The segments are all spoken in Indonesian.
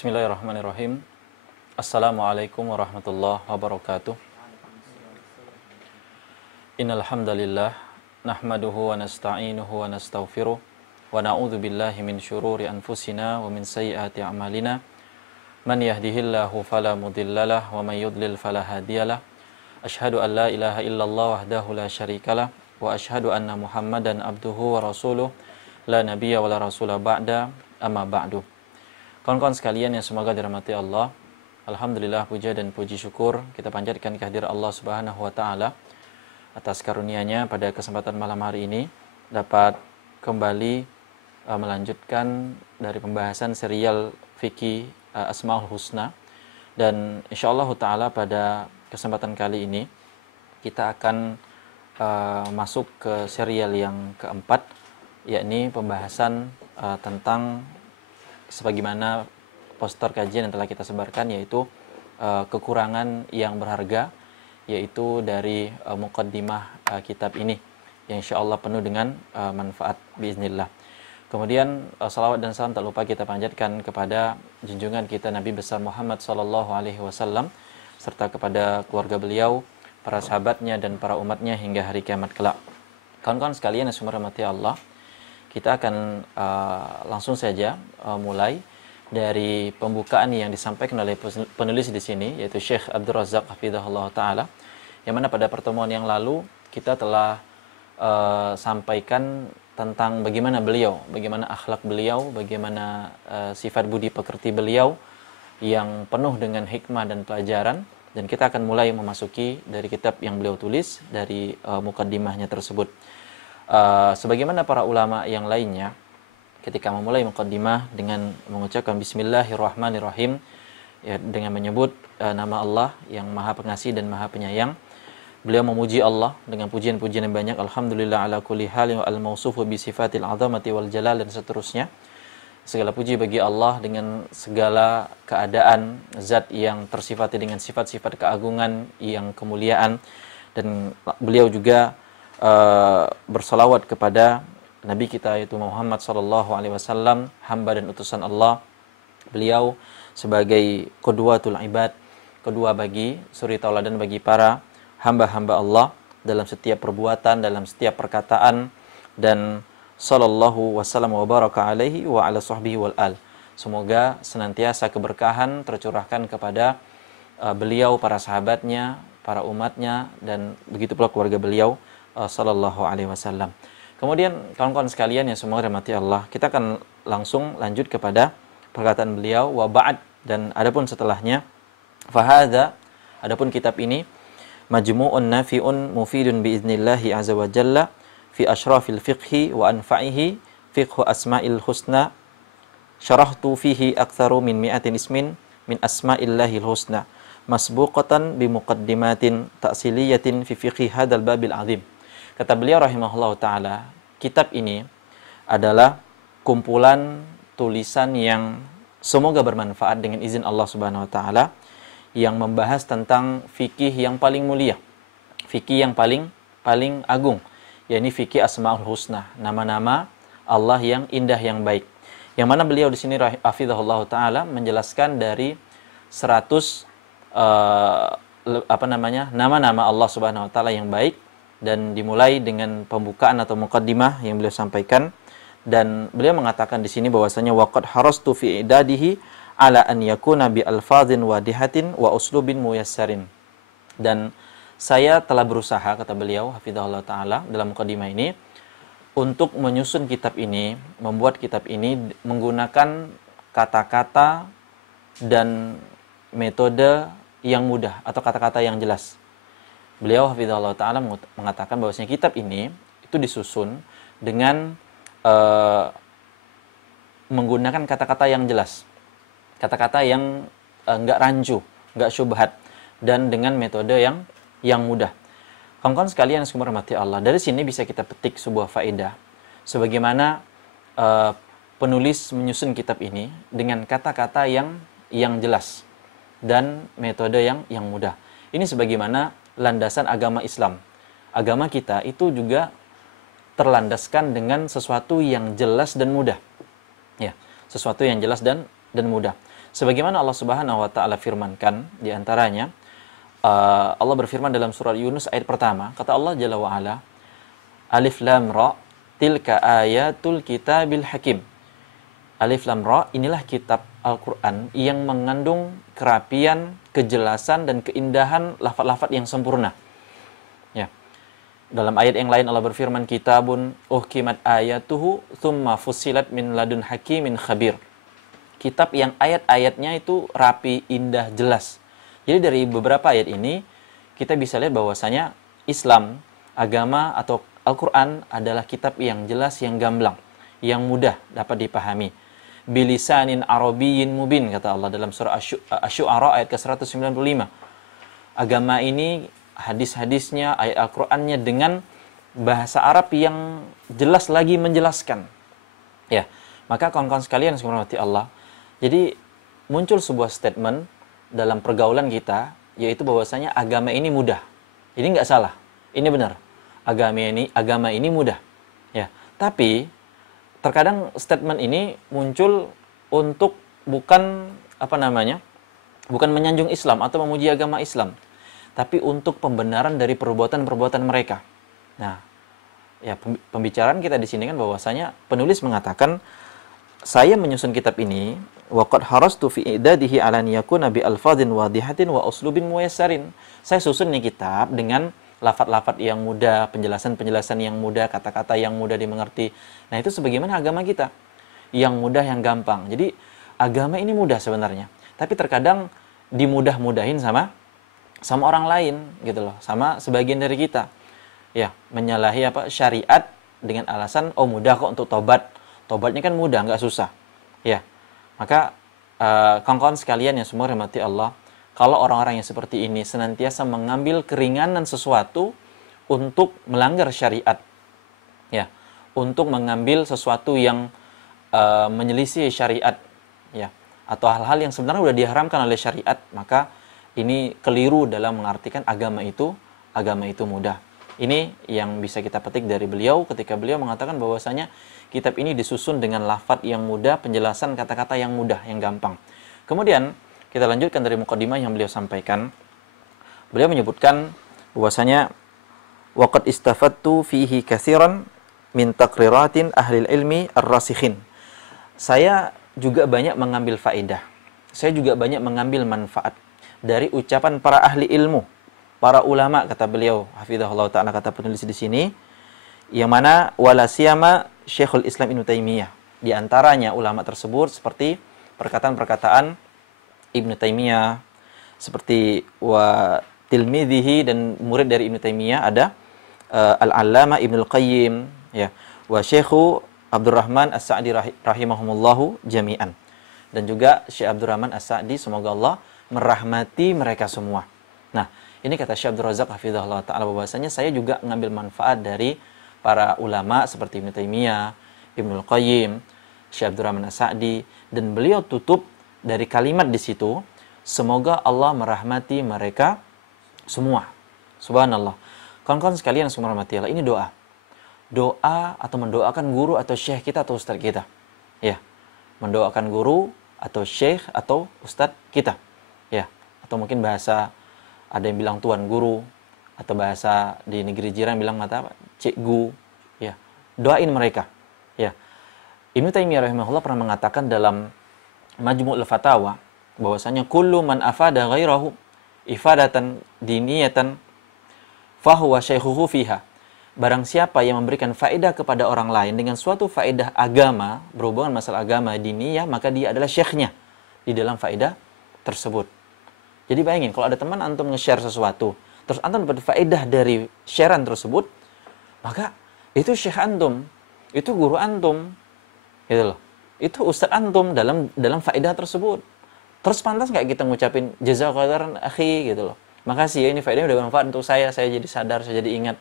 Bismillahirrahmanirrahim. Assalamualaikum warahmatullahi wabarakatuh. Innal hamdalillah nahmaduhu wa nasta'inuhu wa nastaghfiruh wa na'udzu billahi min syururi anfusina wa min sayyiati a'malina. Man yahdihillahu fala mudhillalah wa man yudlil fala hadiyalah. Asyhadu an la ilaha illallah wahdahu la syarikalah wa asyhadu anna Muhammadan abduhu wa rasuluh la nabiyya wa la rasula ba'da amma ba'du. Kawan-kawan sekalian yang semoga dirahmati Allah, alhamdulillah puja dan puji syukur kita panjatkan kehadirat Allah Subhanahu wa taala atas karunia-Nya pada kesempatan malam hari ini dapat kembali melanjutkan dari pembahasan serial fikih Asmaul Husna, dan insyaallah taala pada kesempatan kali ini kita akan masuk ke serial yang keempat, yakni pembahasan tentang sebagaimana poster kajian yang telah kita sebarkan, yaitu kekurangan yang berharga, yaitu dari muqaddimah kitab ini yang insyaallah penuh dengan manfaat biiznillah. Kemudian salawat dan salam tak lupa kita panjatkan kepada junjungan kita Nabi besar Muhammad sallallahu alaihi wasallam serta kepada keluarga beliau, para sahabatnya dan para umatnya hingga hari kiamat kelak. Kawan-kawan sekalian yang dirahmati Allah, kita akan langsung saja mulai dari pembukaan yang disampaikan oleh penulis di sini, yaitu Syekh Abdul Razak hafizahullah taala, yang mana pada pertemuan yang lalu kita telah sampaikan tentang bagaimana beliau, bagaimana akhlak beliau, bagaimana sifat budi pekerti beliau yang penuh dengan hikmah dan pelajaran, dan kita akan mulai memasuki dari kitab yang beliau tulis dari mukaddimahnya tersebut. Sebagaimana para ulama yang lainnya ketika memulai muqaddimah dengan mengucapkan bismillahirrahmanirrahim, ya, dengan menyebut nama Allah yang Maha Pengasih dan Maha Penyayang. Beliau memuji Allah dengan pujian-pujian yang banyak, alhamdulillah ala kulli halin wa al-mausufu bi sifatil azamati wal jalal, dan seterusnya. Segala puji bagi Allah dengan segala keadaan, zat yang tersifati dengan sifat-sifat keagungan yang kemuliaan, dan beliau juga bersalawat kepada Nabi kita yaitu Muhammad sallallahu alaihi wasallam, hamba dan utusan Allah. Beliau sebagai qudwatul ibad, kedua bagi suri tauladan bagi para hamba-hamba Allah dalam setiap perbuatan, dalam setiap perkataan, dan sallallahu wasallam wa baraka alaihi wa ala sahbihi wal al. Semoga senantiasa keberkahan tercurahkan kepada beliau, para sahabatnya, para umatnya, dan begitu pula keluarga beliau sallallahu alaihi wasallam. Kemudian kawan-kawan sekalian yang semoga dirahmati Allah, kita akan langsung lanjut kepada perkataan beliau wa ba'd, dan adapun setelahnya fahadza, adapun kitab ini majmu'un nafi'un mufidun biiznillahi azza wa jalla fi asyrafil fiqhi wa anfa'ihi fiqhu asma'il husna, syarahtu fihi aktsaru min mi'atin ismin min asma'illahil husna masbuqatan bi muqaddimatin ta'siliyatin fi fiqhi hadzal babil azim. Kata beliau rahimahullah ta'ala, kitab ini adalah kumpulan tulisan yang semoga bermanfaat dengan izin Allah subhanahu wa ta'ala, yang membahas tentang fikih yang paling mulia, fikih yang paling agung, yakni fikih Asmaul Husna, nama-nama Allah yang indah, yang baik. Yang mana beliau di sini hafizahullah ta'ala menjelaskan dari 100 nama-nama Allah subhanahu wa ta'ala yang baik, dan dimulai dengan pembukaan atau muqaddimah yang beliau sampaikan, dan beliau mengatakan di sini bahwasanya waqad harastu fi idadihi ala an yakuna bi alfazin wadihatin wa uslubin muyassarin, dan saya telah berusaha, kata beliau hafizahullah taala, dalam muqaddimah ini untuk menyusun kitab ini, membuat kitab ini menggunakan kata-kata dan metode yang mudah atau kata-kata yang jelas. Beliau hafizahullah ta'ala mengatakan bahwasanya kitab ini itu disusun dengan menggunakan kata-kata yang jelas, kata-kata yang enggak rancu, enggak syubhat, dan dengan metode yang mudah. Kawan-kawan sekalian yang dirahmati Allah, dari sini bisa kita petik sebuah faedah sebagaimana penulis menyusun kitab ini dengan kata-kata yang jelas dan metode yang mudah. Ini sebagaimana landasan agama Islam. Agama kita itu juga terlandaskan dengan sesuatu yang jelas dan mudah. Ya, sesuatu yang jelas dan mudah. Sebagaimana Allah Subhanahu wa taala firmankan di antaranya, Allah berfirman dalam surah Yunus ayat pertama, kata Allah Jalla wa ala, Alif Lam Ra, tilka ayatul kitabil hakim. Alif Lam Ra, inilah kitab Al-Quran yang mengandung kerapian, kejelasan, dan keindahan lafaz-lafaz yang sempurna. Ya. Dalam ayat yang lain Allah berfirman, kitabun uhkimat ayatuhu thumma fussilat min ladun hakimin khabir. Kitab yang ayat-ayatnya itu rapi, indah, jelas. Jadi dari beberapa ayat ini kita bisa lihat bahwasanya Islam, agama atau Al-Quran adalah kitab yang jelas, yang gamblang, yang mudah dapat dipahami. Bilisanin Arabiyyin mubin, kata Allah dalam surah Asy-Syu'ara ayat ke-195. Agama ini, hadis-hadisnya, ayat Al-Qur'annya dengan bahasa Arab yang jelas lagi menjelaskan. Ya, maka kawan-kawan sekalian subhanahu Allah, jadi muncul sebuah statement dalam pergaulan kita, yaitu bahwasanya agama ini mudah. Ini nggak salah, ini benar. Agama ini mudah. Ya, tapi terkadang statement ini muncul untuk bukan bukan menyanjung Islam atau memuji agama Islam, tapi untuk pembenaran dari perbuatan-perbuatan mereka. Nah, ya pembicaraan kita di sini kan bahwasanya penulis mengatakan, saya menyusun kitab ini waqad harastu fi idadihi ala yakuna bi alfadhin wadihatin wa uslubin muyassarin. Saya susun nih kitab dengan lafaz-lafaz yang mudah, penjelasan-penjelasan yang mudah, kata-kata yang mudah dimengerti. Nah, itu sebagaimana agama kita, yang mudah, yang gampang. Jadi, agama ini mudah sebenarnya. Tapi terkadang dimudah-mudahin sama orang lain, gitu loh. Sama sebagian dari kita. Ya, menyalahi syariat dengan alasan, oh mudah kok untuk tobat. Tobatnya kan mudah, nggak susah. Ya, maka kawan-kawan sekalian yang semua rahmati Allah, kalau orang-orang yang seperti ini senantiasa mengambil keringanan sesuatu untuk melanggar syariat, ya, untuk mengambil sesuatu yang menyelisih syariat, ya, atau hal-hal yang sebenarnya sudah diharamkan oleh syariat, maka ini keliru dalam mengartikan agama itu mudah. Ini yang bisa kita petik dari beliau ketika beliau mengatakan bahwasanya kitab ini disusun dengan lafaz yang mudah, penjelasan kata-kata yang mudah, yang gampang. Kemudian kita lanjutkan dari mukadimah yang beliau sampaikan. Beliau menyebutkan bahwasanya waqad istafattu fihi katsiran min taqriratin ahli ilmi ar-rasikhin. Saya juga banyak mengambil faedah. Saya juga banyak mengambil manfaat dari ucapan para ahli ilmu, para ulama, kata beliau, hafizahullah taala, kata penulis di sini, yang mana wala siyama Syekhul Islam Ibnu Taimiyah. Di antaranya ulama tersebut seperti perkataan-perkataan Ibnu Taimiyah, seperti wa tilmidhihi, dan murid dari Ibnu Taimiyah ada Al-Allamah Ibnul Qayyim, ya, wa Syekhu Abdurrahman As-Sa'di rahimahumullahu jami'an, dan juga Syekh Abdurrahman As-Sa'di, semoga Allah merahmati mereka semua. Nah, ini kata Syekh Abdul Razak hafizahullah ta'ala, bahwasanya saya juga mengambil manfaat dari para ulama seperti Ibnu Taimiyah, Ibnul Qayyim, Syekh Abdurrahman As-Sa'di, dan beliau tutup dari kalimat di situ, semoga Allah merahmati mereka semua. Subhanallah. Kawan-kawan sekalian semua rahmati Allah, ini doa. Doa atau mendoakan guru atau syekh kita atau ustadz kita. Ya. Mendoakan guru atau syekh atau ustadz kita. Ya. Atau mungkin bahasa ada yang bilang tuan guru, atau bahasa di negeri jiran bilang apa? Cikgu. Ya. Doain mereka. Ya. Ibnu Taimiyah rahimahullah pernah mengatakan dalam Majmu'ul Fatawa bahwasanya kullu man afada ghairahu ifadatan diniyatan fahuwa syaikhuhu fiha. Barang siapa yang memberikan faedah kepada orang lain dengan suatu faedah agama, berhubungan masalah agama diniyah, maka dia adalah syekhnya di dalam faedah tersebut. Jadi bayangin kalau ada teman antum nge-share sesuatu, terus antum dapat faedah dari sharean tersebut, maka itu syekh antum, itu guru antum, gitu loh. Itu ustaz antum dalam faedah tersebut. Terus pantas nggak kita ngucapin jazakallahu khairan akhi, gitu loh. Makasih ya, ini faedahnya udah bermanfaat untuk saya jadi sadar, saya jadi ingat.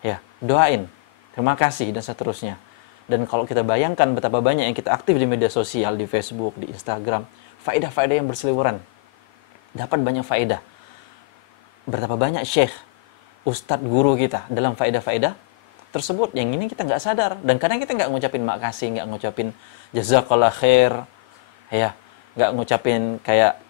Ya, doain. Terima kasih dan seterusnya. Dan kalau kita bayangkan betapa banyak yang kita aktif di media sosial, di Facebook, di Instagram, faedah-faedah yang berseliweran. Dapat banyak faedah. Betapa banyak syekh, ustadz, guru kita dalam faedah-faedah tersebut, yang ini kita nggak sadar. Dan kadang kita nggak ngucapin makasih, nggak ngucapin jazakallah khair, ya, nggak ngucapin kayak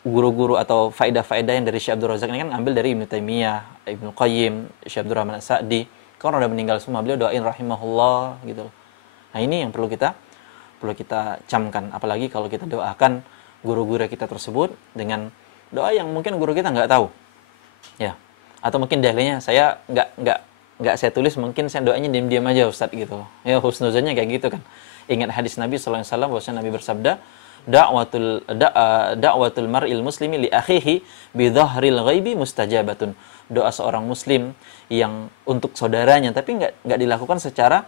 guru-guru atau faedah-faedah yang dari Syekh Abdul Razak ini kan ambil dari Ibnu Taimiyah, Ibnu Qayyim, Syekh Abdul Rahman As-Sa'di. Kan udah meninggal semua, beliau doain rahimahullah gitu loh. Nah, ini yang perlu kita camkan, apalagi kalau kita doakan guru-guru kita tersebut dengan doa yang mungkin guru kita nggak tahu. Ya. Atau mungkin dalilnya saya nggak saya tulis, mungkin saya doanya diam-diam aja Ustaz gitu. Ya, husnuzannya kayak gitu kan. Ingat hadis Nabi sallallahu alaihi wasallam, bahwa Nabi bersabda, da'watul mar'il muslimi li akhihi bi dhahril ghaibi mustajabatun. Doa seorang muslim yang untuk saudaranya tapi nggak dilakukan secara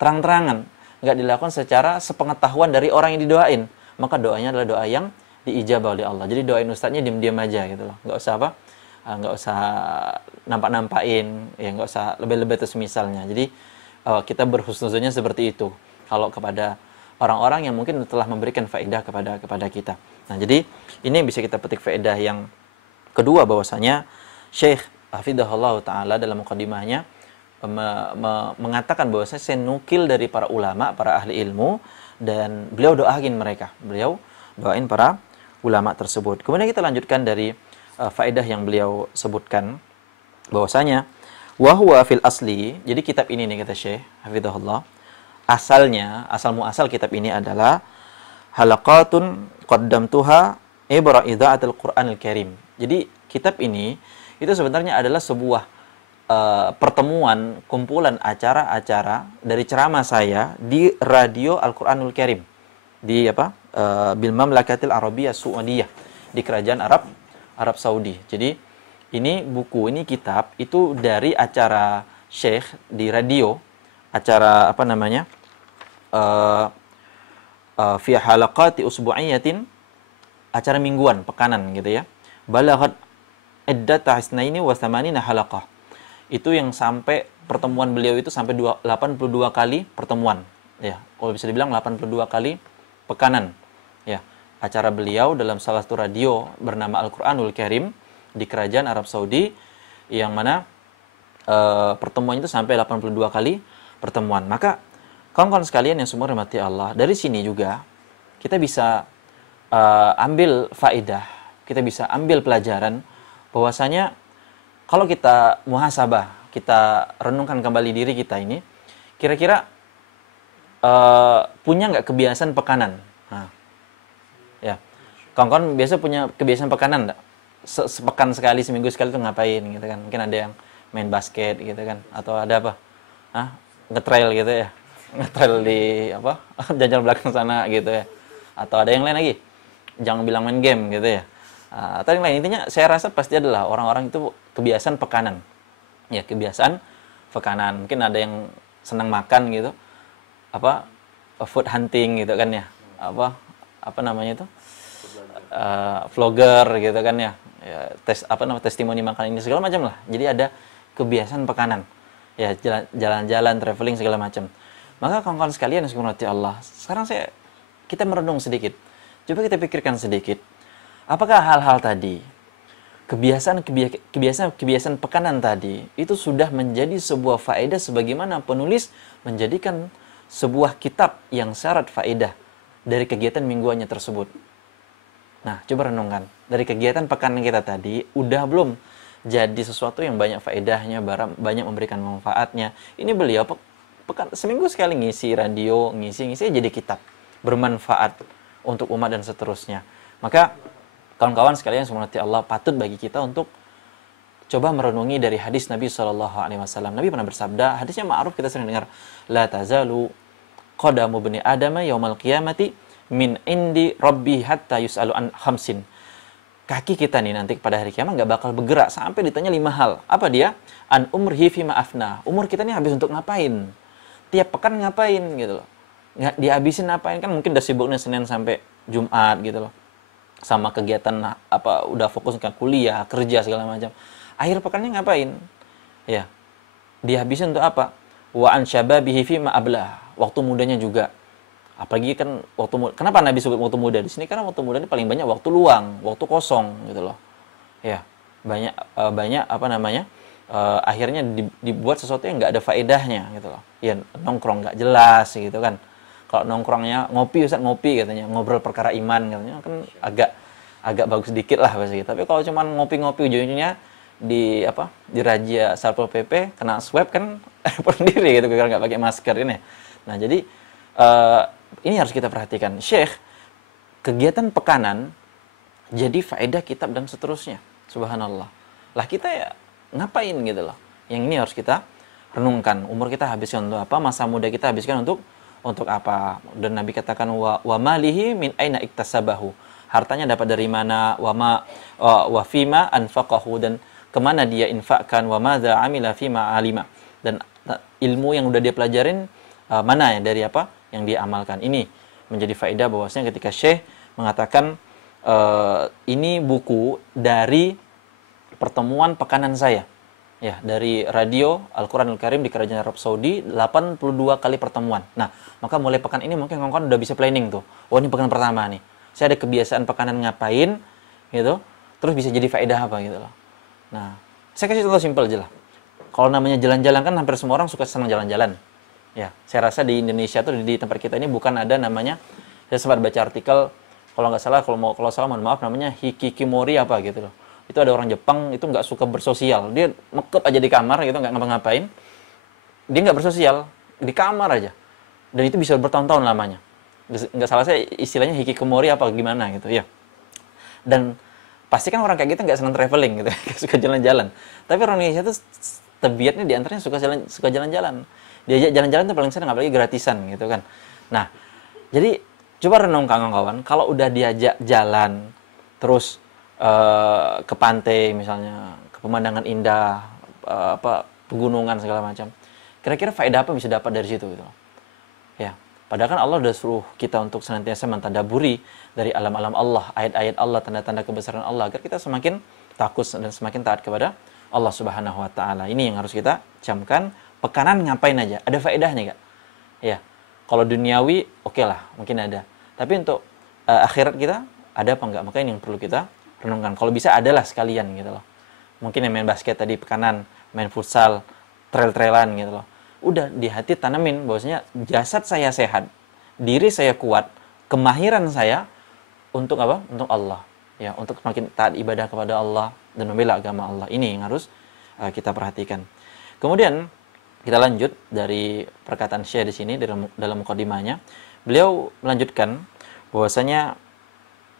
terang-terangan, nggak dilakukan secara sepengetahuan dari orang yang didoain, maka doanya adalah doa yang diijabah oleh Allah. Jadi doain ustadznya diam-diam aja gitu loh. Nggak usah nggak usah nampak-nampakin, ya nggak usah lebih-lebih itu misalnya. Jadi kita berhusnuzonnya seperti itu kalau kepada orang-orang yang mungkin telah memberikan faedah kepada kita. Nah, jadi ini yang bisa kita petik faedah yang kedua, bahwasanya Syekh Hafidhahullah Ta'ala dalam mukadimahnya mengatakan bahwasanya saya nukil dari para ulama, para ahli ilmu, dan beliau doain mereka. Beliau doain para ulama tersebut. Kemudian kita lanjutkan dari faedah yang beliau sebutkan, bahwasanya wahwa fil asli, jadi kitab ini nih kata Syekh Hafidhahullah, asal muasal kitab ini adalah halaqatun qaddamtuha ibra idza'atil Qur'anil Karim. Jadi kitab ini itu sebenarnya adalah sebuah pertemuan, kumpulan acara-acara dari ceramah saya di radio Al-Qur'anul Karim di Bil Mamlakatil Arabiyyah Saudiyah, di kerajaan Arab Saudi. Jadi ini buku, ini kitab itu dari acara Syekh di radio, acara fi halaqati usbu'iyatin, acara mingguan, pekanan gitu ya. Balaghat iddata isnaini wa thamanina halaqah. Itu yang sampai pertemuan beliau itu sampai 82 kali pertemuan. Ya, kalau bisa dibilang 82 kali pekanan. Ya, acara beliau dalam salah satu radio bernama Al-Qur'anul Karim di kerajaan Arab Saudi, yang mana pertemuan itu sampai 82 kali pertemuan. Maka kawan-kawan sekalian yang semua rahmati Allah, dari sini juga kita bisa ambil faedah, kita bisa ambil pelajaran bahwasanya kalau kita muhasabah, kita renungkan kembali diri kita ini, kira-kira punya nggak kebiasaan pekanan? Nah, ya, kawan-kawan biasa punya kebiasaan pekanan nggak? Sepekan sekali, seminggu sekali tuh ngapain gitu kan? Mungkin ada yang main basket gitu kan, atau ada apa? Ngetrail gitu ya, ngetrail di jalan belakang sana gitu ya, atau ada yang lain lagi, jangan bilang main game gitu ya, atau yang lain. Intinya saya rasa pasti adalah orang-orang itu kebiasaan pekanan, ya, kebiasaan pekanan. Mungkin ada yang senang makan gitu, food hunting gitu kan ya, apa namanya itu, vlogger gitu kan ya, testimoni makan ini segala macam lah. Jadi ada kebiasaan pekanan, ya, jalan-jalan, traveling segala macam. Maka kawan-kawan sekalian yang dirahmati Allah, sekarang kita merenung sedikit. Coba kita pikirkan sedikit. Apakah hal-hal tadi, kebiasaan pekanan tadi, itu sudah menjadi sebuah faedah sebagaimana penulis menjadikan sebuah kitab yang syarat faedah dari kegiatan mingguannya tersebut. Nah, coba renungkan. Dari kegiatan pekanan kita tadi, udah belum jadi sesuatu yang banyak faedahnya, banyak memberikan manfaatnya. Ini beliau seminggu sekali ngisi radio, ngisi jadi kitab bermanfaat untuk umat dan seterusnya. Maka kawan-kawan sekalian semoga Allah, patut bagi kita untuk coba merenungi dari hadis Nabi SAW. Nabi pernah bersabda, hadisnya ma'ruf, kita sering dengar, la tazalu qadamu bani adama yaumal qiyamati min indi rabbi hatta yus'alu an khamsin. Kaki kita nih nanti pada hari kiamat nggak bakal bergerak sampai ditanya 5 hal. Apa dia? An umrihi fima afna. Umur kita nih habis untuk ngapain? Tiap pekan ngapain gitu loh. Nggak dihabisin ngapain, kan mungkin udah sibuknya Senin sampai Jumat gitu loh. Sama kegiatan udah fokus ke kuliah, kerja segala macam. Akhir pekannya ngapain? Ya. Dihabisin untuk apa? Wa an syababihi fima ablah. Waktu mudanya juga. Apalagi kan kenapa Nabi sebut waktu muda di sini? Karena waktu muda ini paling banyak waktu luang, waktu kosong gitu loh. Ya, banyak akhirnya dibuat sesuatu yang nggak ada faedahnya gitu loh. Ya, nongkrong nggak jelas gitu kan. Kalau nongkrongnya ngopi, Ustaz ngopi katanya, ngobrol perkara iman katanya, kan agak bagus sedikit lah bahasa gitu. Tapi kalau cuma ngopi-ngopi ujung-ujungnya di razia Satpol PP kena swab kan repot sendiri gitu karena nggak pakai masker ini. Nah, jadi ini harus kita perhatikan. Syekh, kegiatan pekanan jadi faedah kitab dan seterusnya. Subhanallah. Lah kita ya ngapain gitu loh. Yang ini harus kita renungkan. Umur kita habiskan untuk apa? Masa muda kita habiskan untuk apa? Dan Nabi katakan wa malihi min aina iktasabahu. Hartanya dapat dari mana? Wa fima anfaqahu, dan kemana dia infakkan? Wa madza amila fima alima. Dan ilmu yang udah dia pelajarin mana ya dari apa yang dia amalkan. Ini menjadi faedah bahwasanya ketika Syekh mengatakan ini buku dari pertemuan pekanan saya. Ya, dari radio Al-Quranul Karim di Kerajaan Arab Saudi, 82 kali pertemuan. Nah, maka mulai pekan ini mungkin kawan-kawan udah bisa planning tuh. Oh, ini pekan pertama nih. Saya ada kebiasaan pekanan ngapain, gitu. Terus bisa jadi faedah apa gitu loh. Nah, saya kasih contoh simpel aja lah. Kalau namanya jalan-jalan kan hampir semua orang suka senang jalan-jalan. Ya, saya rasa di Indonesia tuh di tempat kita ini bukan ada namanya, saya sempat baca artikel, kalau nggak salah, kalau salah mohon maaf, namanya hikikomori apa gitu loh. Itu ada orang Jepang itu nggak suka bersosial, dia mekep aja di kamar gitu, nggak ngapa-ngapain, dia nggak bersosial di kamar aja, dan itu bisa bertahun-tahun lamanya. Nggak salah saya istilahnya hikikomori apa gimana gitu ya. Dan pasti kan orang kayak gitu nggak senang traveling gitu, nggak suka jalan-jalan. Tapi orang Indonesia tuh tabiatnya diantaranya suka jalan-jalan. Diajak jalan-jalan tuh paling sering, apalagi gratisan gitu kan. Nah, jadi coba renung kawan-kawan, kalau udah diajak jalan terus ke pantai misalnya, ke pemandangan indah, pegunungan segala macam, kira-kira faedah apa bisa dapat dari situ gitu. Ya, padahal kan Allah udah suruh kita untuk senantiasa mentadaburi dari alam-alam Allah, ayat-ayat Allah, tanda-tanda kebesaran Allah, agar kita semakin takut dan semakin taat kepada Allah Subhanahu wa taala. Ini yang harus kita camkan. Pekanan ngapain aja? Ada faedahnya enggak? Ya. Kalau duniawi oke lah, mungkin ada. Tapi untuk akhirat kita ada apa enggak? Maka ini yang perlu kita renungkan. Kalau bisa adalah sekalian gitu loh. Mungkin yang main basket tadi pekanan, main futsal, trail-trailan gitu loh. Udah di hati tanamin bahwasanya jasad saya sehat, diri saya kuat, kemahiran saya untuk apa? Untuk Allah. Ya, untuk semakin taat ibadah kepada Allah dan membela agama Allah. Ini yang harus kita perhatikan. Kemudian kita lanjut dari perkataan Syekh di sini dalam mukadimahnya. Beliau melanjutkan bahwasanya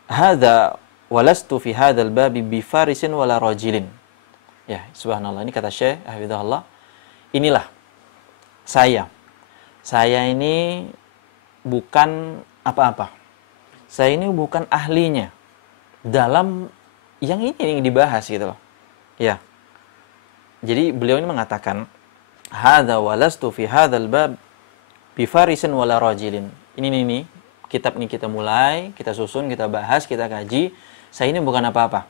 hadza walastu fi hadzal babi bi farisin wala rajilin. Ya, subhanallah, ini kata Syekh hafizahullah. Inilah saya ini bukan apa-apa. Saya ini bukan ahlinya dalam yang ini yang dibahas gitu loh. Ya. Jadi beliau ini mengatakan hadza walastu fi hadzal bab bi farisin wala rajilin. Ini kitab ini kita mulai, kita susun, kita bahas, kita kaji. Saya ini bukan apa-apa.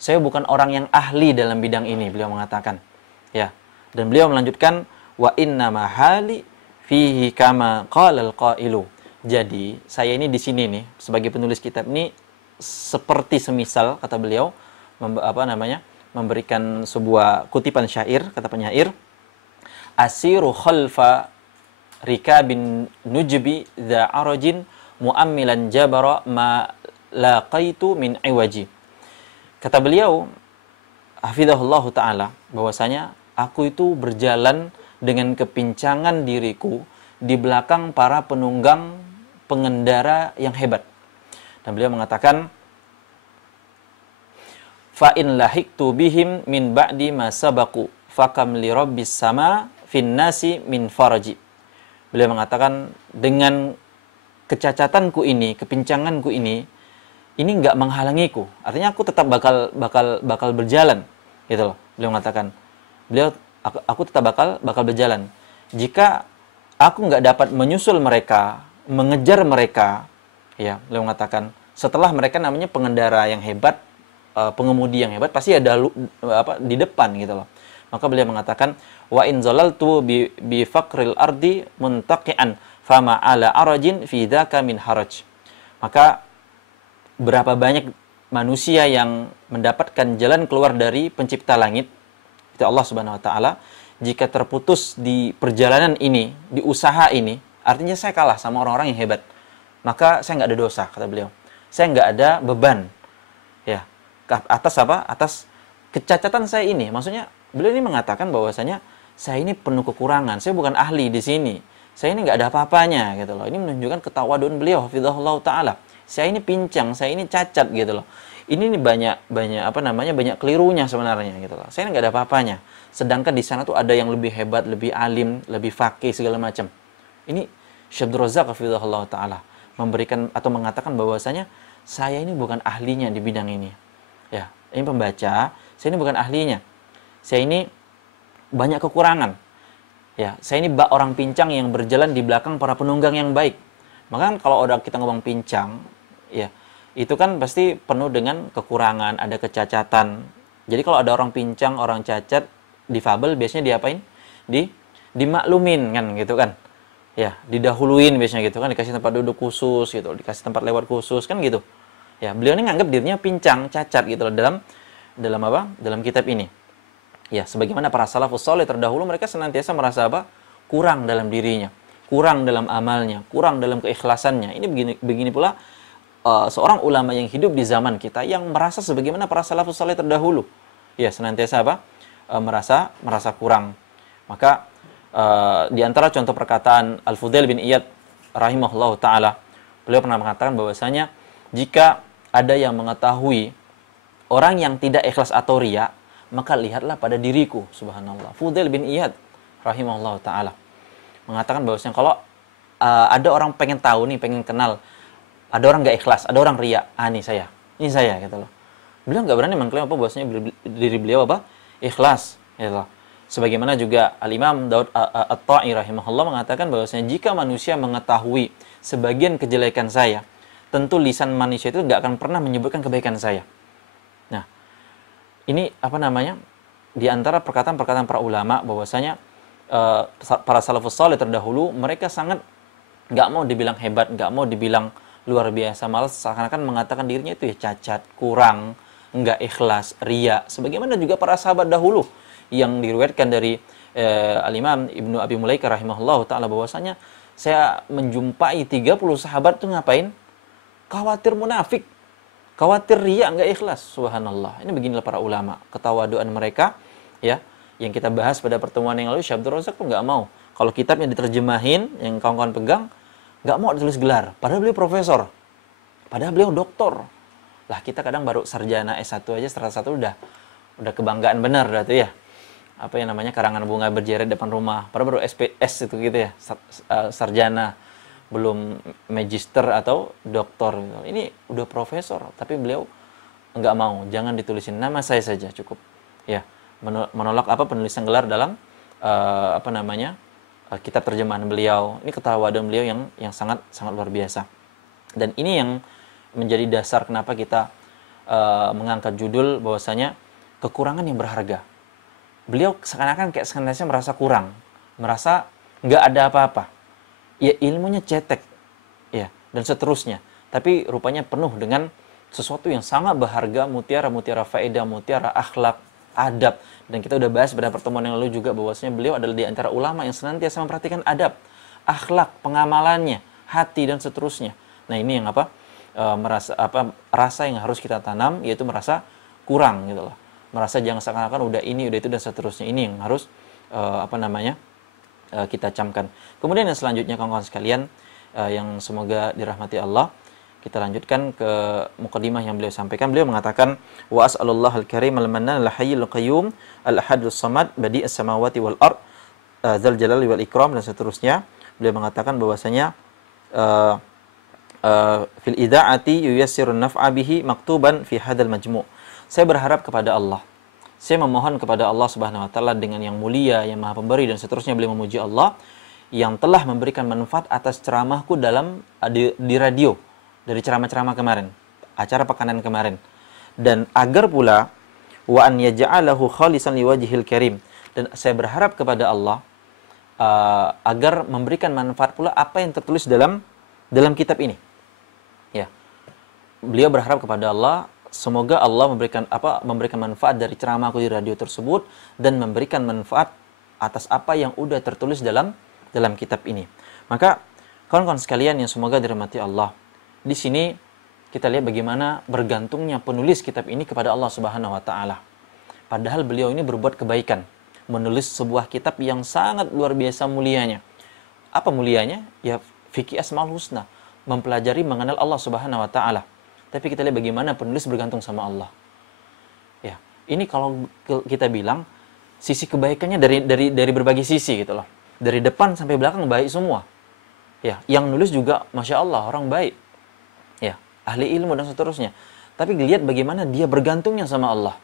Saya bukan orang yang ahli dalam bidang ini, beliau mengatakan. Ya. Dan beliau melanjutkan wa inna mahali fihi kama qala al-qailu. Jadi, saya ini di sini nih sebagai penulis kitab ini seperti semisal kata beliau memberikan sebuah kutipan syair, kata penyair, asiru khalfa rikabin nujbi dha arajin muammilan jabara ma laqaitu min iwaji. Kata beliau hafizahullah taala bahwasanya aku itu berjalan dengan kepincangan diriku di belakang para penunggang pengendara yang hebat. Dan beliau mengatakan fa in lahiktu bihim min ba'di ma sabaqu fakam li rabbis sama fin nasi min faraji. Beliau mengatakan dengan kecacatanku ini, kepincanganku ini enggak menghalangiku. Artinya aku tetap bakal berjalan, gitu loh. Beliau mengatakan, aku tetap bakal berjalan. Jika aku enggak dapat menyusul mereka, mengejar mereka, ya, beliau mengatakan, setelah mereka namanya pengendara yang hebat, pengemudi yang hebat, pasti ada di depan, gitu loh. Maka beliau mengatakan, wa in zalaltu bi faqril ardi muntaqian fama ala arajin fi dzaka min haraj. Maka berapa banyak manusia yang mendapatkan jalan keluar dari pencipta langit, itu Allah Subhanahu wa taala, jika terputus di perjalanan ini, di usaha ini, artinya saya kalah sama orang-orang yang hebat. Maka saya nggak ada dosa, kata beliau. Saya nggak ada beban, ya, atas apa? Atas kecacatan saya ini. Maksudnya beliau ini mengatakan bahwasanya saya ini penuh kekurangan, saya bukan ahli di sini. Saya ini nggak ada apa-apanya gitu loh. Ini menunjukkan ketawaduan beliau, hafizahullah taala. Saya ini pincang, saya ini cacat gitu loh. Ini banyak banyak kelirunya sebenarnya gitu loh. Saya ini nggak ada apa-apanya. Sedangkan di sana tuh ada yang lebih hebat, lebih alim, lebih faqih segala macam. Ini Syekh Abdul Razak hafizahullah taala memberikan atau mengatakan bahwasanya saya ini bukan ahlinya di bidang ini. Ya, ini pembaca, saya ini bukan ahlinya. Saya ini banyak kekurangan. Ya, saya ini orang pincang yang berjalan di belakang para penunggang yang baik. Maka kan kalau orang kita ngomong pincang, ya, itu kan pasti penuh dengan kekurangan, ada kecacatan. Jadi kalau ada orang pincang, orang cacat, difabel biasanya diapain? Dimaklumin kan gitu kan. Ya, didahuluin biasanya gitu kan, dikasih tempat duduk khusus gitu, dikasih tempat lewat khusus kan gitu. Ya, beliau ini nganggap dirinya pincang, cacat gitu loh dalam apa? Dalam kitab ini. Ya, sebagaimana para salafus saleh terdahulu mereka senantiasa merasa apa? Kurang dalam dirinya, kurang dalam amalnya, kurang dalam keikhlasannya. Ini begini pula seorang ulama yang hidup di zaman kita yang merasa sebagaimana para salafus saleh terdahulu. Ya, senantiasa apa? Merasa kurang. Maka di antara contoh perkataan Al-Fudail bin Iyad rahimahullahu taala, beliau pernah mengatakan bahwasanya jika ada yang mengetahui orang yang tidak ikhlas atau riya, maka lihatlah pada diriku. Subhanallah. Fudail bin Iyad rahimahullah ta'ala mengatakan bahwasanya kalau ada orang pengen tahu nih, pengen kenal, ada orang gak ikhlas, ada orang riya, ini saya gitu loh. Beliau gak berani mengklaim apa bahwasanya diri beliau apa? Ikhlas gitu loh. Sebagaimana juga Al-Imam Daud At-Ta'i rahimahullah mengatakan bahwasanya jika manusia mengetahui sebagian kejelekan saya, tentu lisan manusia itu gak akan pernah menyebutkan kebaikan saya. Nah, ini di antara perkataan-perkataan para ulama bahwasanya para salafus saleh terdahulu mereka sangat nggak mau dibilang hebat, nggak mau dibilang luar biasa, malah seakan-akan mengatakan dirinya itu ya cacat, kurang, nggak ikhlas, riya. Sebagaimana juga para sahabat dahulu yang diriwayatkan dari Al-Imam Ibnu Abi Mulaika rahimahullah taala bahwasanya saya menjumpai 30 sahabat tuh ngapain? Khawatir munafik, khawatir riya, enggak ikhlas. Subhanallah. Ini beginilah para ulama, ketawaduan mereka, ya, yang kita bahas pada pertemuan yang lalu. Syekh Abdul Razak pun enggak mau kalau kitabnya diterjemahin yang kawan-kawan pegang, enggak mau ditulis gelar, padahal beliau profesor, padahal beliau doktor. Lah kita kadang baru sarjana S1 aja, setelah S1 udah kebanggaan benar dah tuh ya. Apa yang namanya karangan bunga berjerat depan rumah, padahal baru SPS itu gitu ya, sarjana, belum magister atau doktor gitu. Ini udah profesor, tapi beliau enggak mau, jangan ditulisin nama saya saja cukup. Ya, menolak penulisan gelar dalam kitab terjemahan beliau. Ini ketawaduan beliau yang sangat luar biasa. Dan ini yang menjadi dasar kenapa kita mengangkat judul bahwasanya kekurangan yang berharga. Beliau seakan-akan kayak senantiasa merasa kurang, merasa enggak ada apa-apa. Ya, ilmunya cetek, ya, dan seterusnya. Tapi rupanya penuh dengan sesuatu yang sangat berharga, mutiara faedah, mutiara akhlak, adab. Dan kita udah bahas pada pertemuan yang lalu juga bahwasanya beliau adalah di antara ulama yang senantiasa memperhatikan adab, akhlak, pengamalannya, hati dan seterusnya. Nah, ini yang rasa yang harus kita tanam, yaitu merasa kurang gitu loh. Merasa jangan seakan-akan udah ini, udah itu dan seterusnya. Ini yang harus kita camkan. Kemudian yang selanjutnya kawan-kawan sekalian yang semoga dirahmati Allah, kita lanjutkan ke mukadimah yang beliau sampaikan. Beliau mengatakan wa as'alullah al-karim al-mannan al-hayyul qayyum al-ahadus samad badi'as samawati wal ard dzal jalali wal ikram dan seterusnya. Beliau mengatakan bahwasanya fil idza'ati yuyassirun naf'a bihi maktuban fi hadzal majmu'. Saya berharap kepada Allah, saya memohon kepada Allah Subhanahu wa taala dengan yang mulia, yang Maha Pemberi dan seterusnya. Beliau memuji Allah yang telah memberikan manfaat atas ceramahku di radio, dari ceramah-ceramah kemarin, acara pekanan kemarin. Dan agar pula wa an yaj'alahu khalisan liwajhil karim, dan saya berharap kepada Allah agar memberikan manfaat pula apa yang tertulis dalam kitab ini. Ya. Beliau berharap kepada Allah semoga Allah memberikan manfaat dari ceramahku di radio tersebut dan memberikan manfaat atas apa yang udah tertulis dalam kitab ini. Maka Kawan-kawan sekalian yang semoga dirahmati Allah, di sini kita lihat bagaimana bergantungnya penulis kitab ini kepada Allah Subhanahu wa taala. Padahal beliau ini berbuat kebaikan, menulis sebuah kitab yang sangat luar biasa mulianya. Apa mulianya? Ya fikih Asmaul Husna, mempelajari mengenal Allah Subhanahu wa taala. Tapi kita lihat bagaimana penulis bergantung sama Allah. Ya, ini kalau kita bilang sisi kebaikannya dari berbagai sisi gitu loh. Dari depan sampai belakang baik semua. Ya, yang nulis juga Masya Allah orang baik. Ya, ahli ilmu dan seterusnya. Tapi lihat bagaimana dia bergantungnya sama Allah.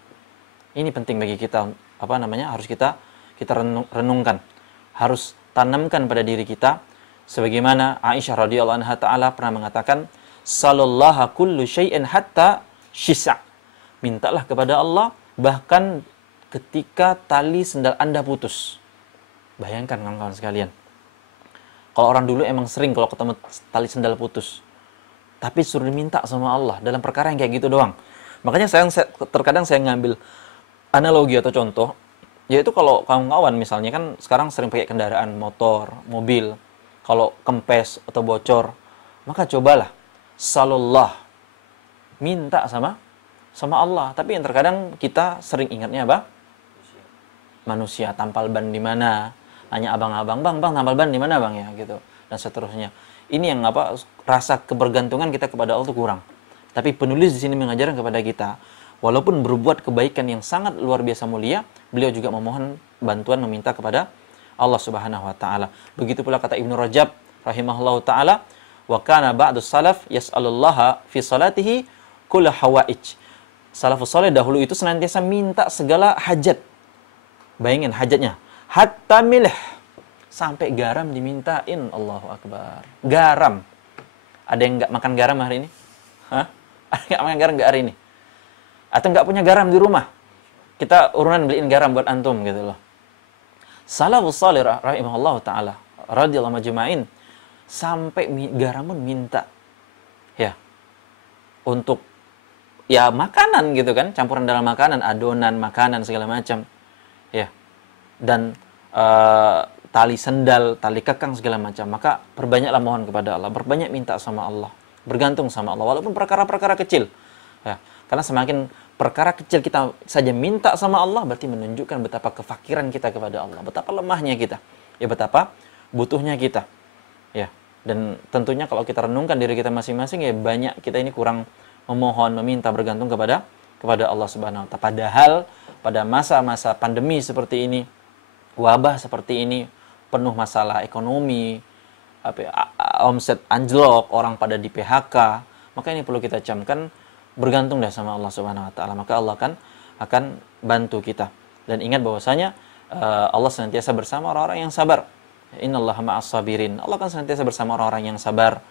Ini penting bagi kita, harus kita renungkan. Harus tanamkan pada diri kita. Sebagaimana Aisyah radhiyallahu anha ta'ala pernah mengatakan, Sallallahu kullu syai'in hatta syisa'. Mintalah kepada Allah bahkan ketika tali sendal Anda putus. Bayangkan kawan-kawan sekalian. Kalau orang dulu emang sering kalau ketemu tali sendal putus. Tapi suruh diminta sama Allah dalam perkara yang kayak gitu doang. Makanya terkadang saya ngambil analogi atau contoh, yaitu kalau kawan-kawan misalnya kan sekarang sering pakai kendaraan motor, mobil. Kalau kempes atau bocor, maka cobalah salullah, minta sama Allah. Tapi yang terkadang kita sering ingatnya apa? Manusia, tampal ban di mana? Nanya abang-abang, bang tampal ban di mana bang ya gitu, dan seterusnya. Ini yang rasa kebergantungan kita kepada Allah itu kurang. Tapi penulis di sini mengajarkan kepada kita, walaupun berbuat kebaikan yang sangat luar biasa mulia, beliau juga memohon bantuan, meminta kepada Allah Subhanahu wa taala. Begitu pula kata Ibnu Rajab rahimahullahu taala, wa kana ba'du salaf yas'alullaha fi salatihi kull hawaij. Salafus saleh dahulu itu senantiasa minta segala hajat. Bayangin hajatnya, hatta milh, sampai garam dimintain. Allahu Akbar. Garam. Ada yang nggak makan garam hari ini? Hah? Ada nggak makan garam nggak hari ini? Atau nggak punya garam di rumah? Kita urunan beliin garam buat antum gitu loh. Salafus salih rahimahullah ta'ala radhiyallahu majma'in, sampai garam pun minta. Ya. Untuk ya makanan gitu kan, campuran dalam makanan, adonan, makanan segala macam. Ya. Dan tali sendal, tali kekang segala macam. Maka perbanyaklah mohon kepada Allah, berbanyak minta sama Allah, bergantung sama Allah walaupun perkara-perkara kecil. Ya, karena semakin perkara kecil kita saja minta sama Allah, berarti menunjukkan betapa kefakiran kita kepada Allah, betapa lemahnya kita, ya betapa butuhnya kita. Ya, dan tentunya kalau kita renungkan diri kita masing-masing, ya banyak kita ini kurang memohon, meminta, bergantung kepada Allah Subhanahu wa taala. Padahal pada masa-masa pandemi seperti ini, wabah seperti ini, penuh masalah ekonomi, omset anjlok, orang pada di PHK, maka ini perlu kita camkan, bergantung dah sama Allah Subhanahu wa taala. Maka Allah akan bantu kita. Dan ingat bahwasanya Allah senantiasa bersama orang-orang yang sabar. Innallaha ma'as sabirin. Allah akan senantiasa bersama orang-orang yang sabar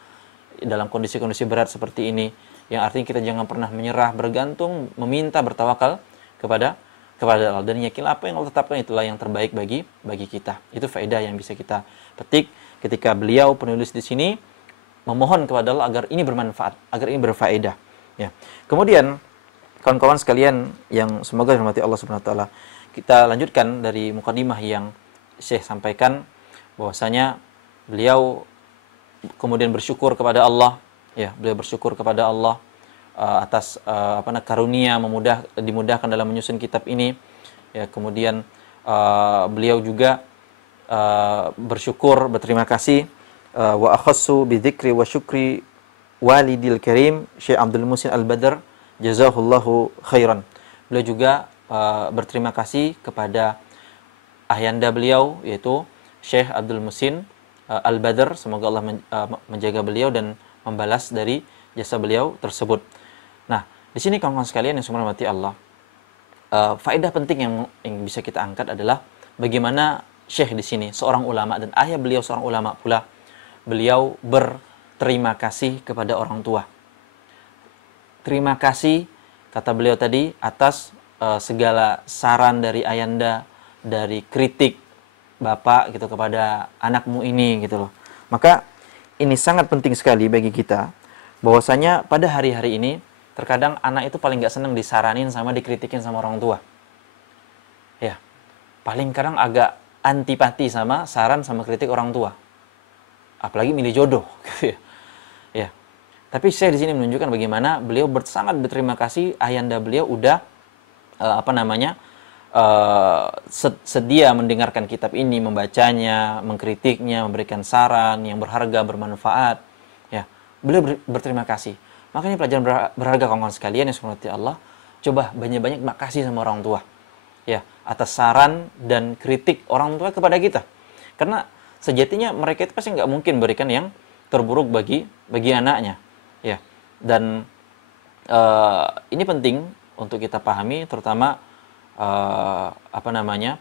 dalam kondisi-kondisi berat seperti ini. Yang artinya kita jangan pernah menyerah, bergantung, meminta, bertawakal kepada Allah, dan yakinlah apa yang Allah tetapkan itulah yang terbaik bagi kita. Itu faedah yang bisa kita petik ketika beliau penulis di sini memohon kepada Allah agar ini bermanfaat, agar ini berfaedah. Ya. Kemudian kawan-kawan sekalian yang semoga dirahmati Allah Subhanahu wa taala, kita lanjutkan dari mukadimah yang Syekh sampaikan, bahwasanya beliau kemudian bersyukur kepada Allah, ya, beliau bersyukur kepada Allah atas karunia dimudahkan dalam menyusun kitab ini. Ya, kemudian beliau juga berterima kasih wa akhassu bi dzikri wa syukri walidil karim Syekh Abdul Muhsin Al-Badr jazahullahu khairan. Beliau juga berterima kasih kepada ayahanda beliau, yaitu Syekh Abdul Muhsin Al-Badr, semoga Allah menjaga beliau dan membalas dari jasa beliau tersebut. Nah, di sini kawan-kawan sekalian yang semua dirahmati Allah, faedah penting yang bisa kita angkat adalah bagaimana Syekh di sini seorang ulama, dan ayah beliau seorang ulama pula. Beliau berterima kasih kepada orang tua. Terima kasih, kata beliau tadi, atas segala saran dari ayanda, dari kritik bapak gitu kepada anakmu ini gitu loh. Maka ini sangat penting sekali bagi kita, bahwasanya pada hari-hari ini terkadang anak itu paling nggak senang disaranin sama dikritikin sama orang tua. Ya, paling kadang agak antipati sama saran sama kritik orang tua. apalagi milih jodoh gitu ya. Ya. Tapi saya di sini menunjukkan bagaimana beliau sangat berterima kasih ayahanda beliau udah sedia mendengarkan kitab ini, membacanya, mengkritiknya, memberikan saran yang berharga, bermanfaat. Ya, beliau berterima kasih. Makanya pelajaran berharga kawan-kawan sekalian yang semoga Allah, coba banyak-banyak makasih sama orang tua. Ya, atas saran dan kritik orang tua kepada kita. Karena sejatinya mereka itu pasti nggak mungkin berikan yang terburuk bagi anaknya. Ya, dan ini penting untuk kita pahami, terutama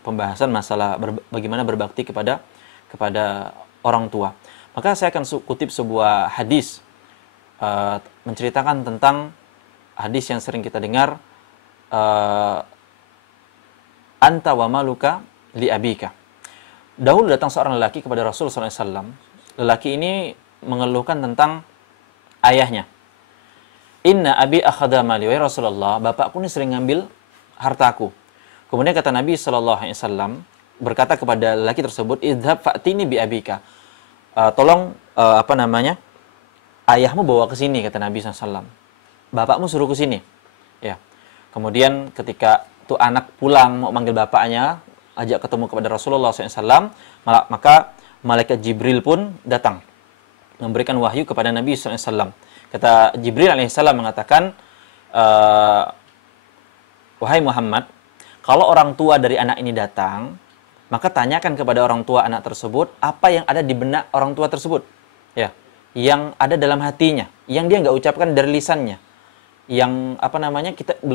pembahasan masalah bagaimana berbakti kepada orang tua. Maka saya akan kutip sebuah hadis menceritakan tentang hadis yang sering kita dengar, anta wa maluka li abika. Dahulu datang seorang lelaki kepada Rasulullah SAW. Lelaki ini mengeluhkan tentang ayahnya. Inna abi akhadha mali, wa Rasulullah, bapakku ini sering ngambil hartaku. Kemudian kata Nabi SAW berkata kepada lelaki tersebut, idhab fa'tini bi abika. Tolong ayahmu bawa ke sini, kata Nabi SAW. Bapakmu suruh ke sini. Ya. Kemudian ketika tuh anak pulang mau manggil bapaknya, ajak ketemu kepada Rasulullah SAW, maka malaikat Jibril pun datang memberikan wahyu kepada Nabi SAW. Kata Jibril alaihissalam mengatakan, wahai Muhammad, kalau orang tua dari anak ini datang, maka tanyakan kepada orang tua anak tersebut apa yang ada di benak orang tua tersebut, ya, yang ada dalam hatinya, yang dia nggak ucapkan dari lisannya, yang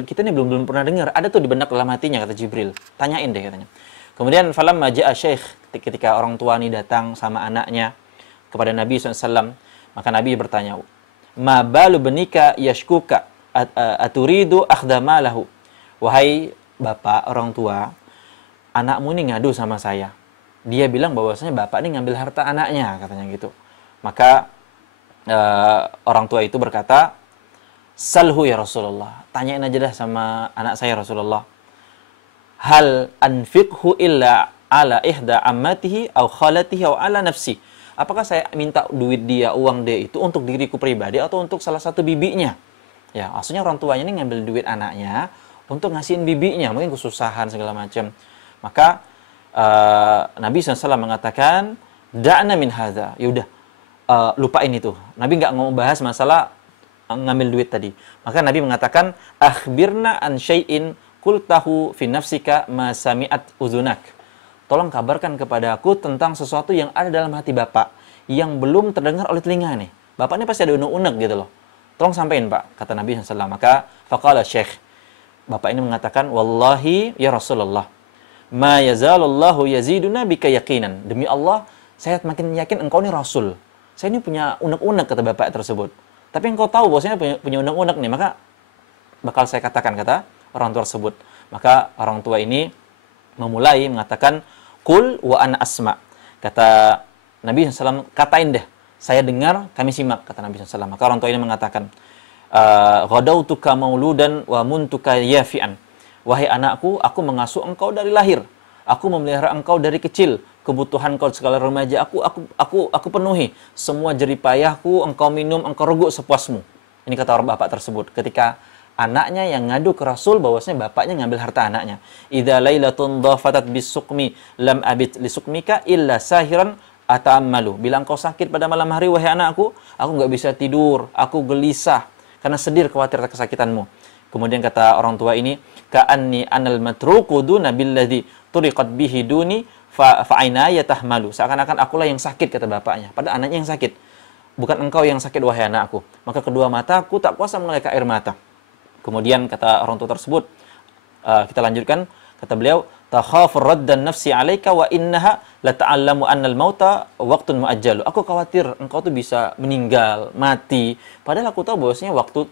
kita ini belum pernah dengar, ada tuh di benak dalam hatinya, kata Jibril. Tanyain deh, katanya. Kemudian falamma ja'a syekh, ketika orang tua ini datang sama anaknya kepada Nabi SAW, maka Nabi bertanya, ma balu benika yashkuka aturidu akhdamalahu. Wahai bapak, orang tua, anakmu ini ngadu sama saya. Dia bilang bahwasanya bapak ini ngambil harta anaknya, katanya gitu. Maka orang tua itu berkata, salhu ya Rasulullah, tanyain aja dah sama anak saya Rasulullah. Hal anfiqhu illa ala ihda ammatihi au khalatihi au ala nafsi. Apakah saya minta duit dia, uang dia itu untuk diriku pribadi atau untuk salah satu bibinya? Ya, maksudnya orang tuanya ini ngambil duit anaknya untuk ngasihin bibinya, mungkin kesusahan segala macam. Maka Nabi SAW mengatakan, da'na min hadza. Yaudah, lupain itu. Nabi nggak mau bahas masalah ngambil duit tadi. Maka Nabi mengatakan, akhbirna an syai'in qultahu fi nafsika ma sami'at uzunak. Tolong kabarkan kepada aku tentang sesuatu yang ada dalam hati bapak yang belum terdengar oleh telinga nih. Bapak ini pasti ada unek-unek gitu loh. Tolong sampaikan Pak, kata Nabi SAW. Maka faqala syekh, bapak ini mengatakan, wallahi ya Rasulullah, ma yazalullahu yaziduna bika yaqinan. Demi Allah, saya makin yakin engkau ini Rasul. Saya ini punya unek-unek, kata bapak tersebut. Tapi engkau tahu bahwasanya punya unek-unek nih, maka bakal saya katakan, kata orang tua tersebut. Maka orang tua ini memulai mengatakan, Qul wa ana asma. Kata Nabi SAW, katain deh, saya dengar, kami simak, kata Nabi SAW. Maka orang tua ini mengatakan, ghadautuka mauludan wa muntuka yafi'an. Wahai anakku, aku mengasuh engkau dari lahir. Aku memelihara engkau dari kecil. Kebutuhan kau segala remaja aku penuhi. Semua jeripayahku engkau minum, engkau reguk sepuasmu. Ini kata orang bapak tersebut. Ketika anaknya yang ngadu ke Rasul bahwasanya bapaknya ngambil harta anaknya. Idza lailatun dhafatat bisukmi lam abit lisukmika illa sahiran atammalu. Bila engkau sakit pada malam hari wahai anakku, aku enggak bisa tidur, aku gelisah karena sedih khawatir atas kesakitanmu. Kemudian kata orang tua ini, ka'anni anal matruku duna billadzi turiqat bihi duni fa aina yatahmalu. Seakan-akan akulah yang sakit, kata bapaknya, padahal anaknya yang sakit. Bukan engkau yang sakit wahai anakku. Maka kedua mataku tak kuasa mengalirkan air mata. Kemudian kata orang tua tersebut, kita lanjutkan, kata beliau, takhafur raddan nafsi alaika wa innaha la ta'allamu annal mauta waqtun muajjalu. Aku khawatir engkau tuh bisa meninggal, mati. Padahal aku tahu bahwasanya waktu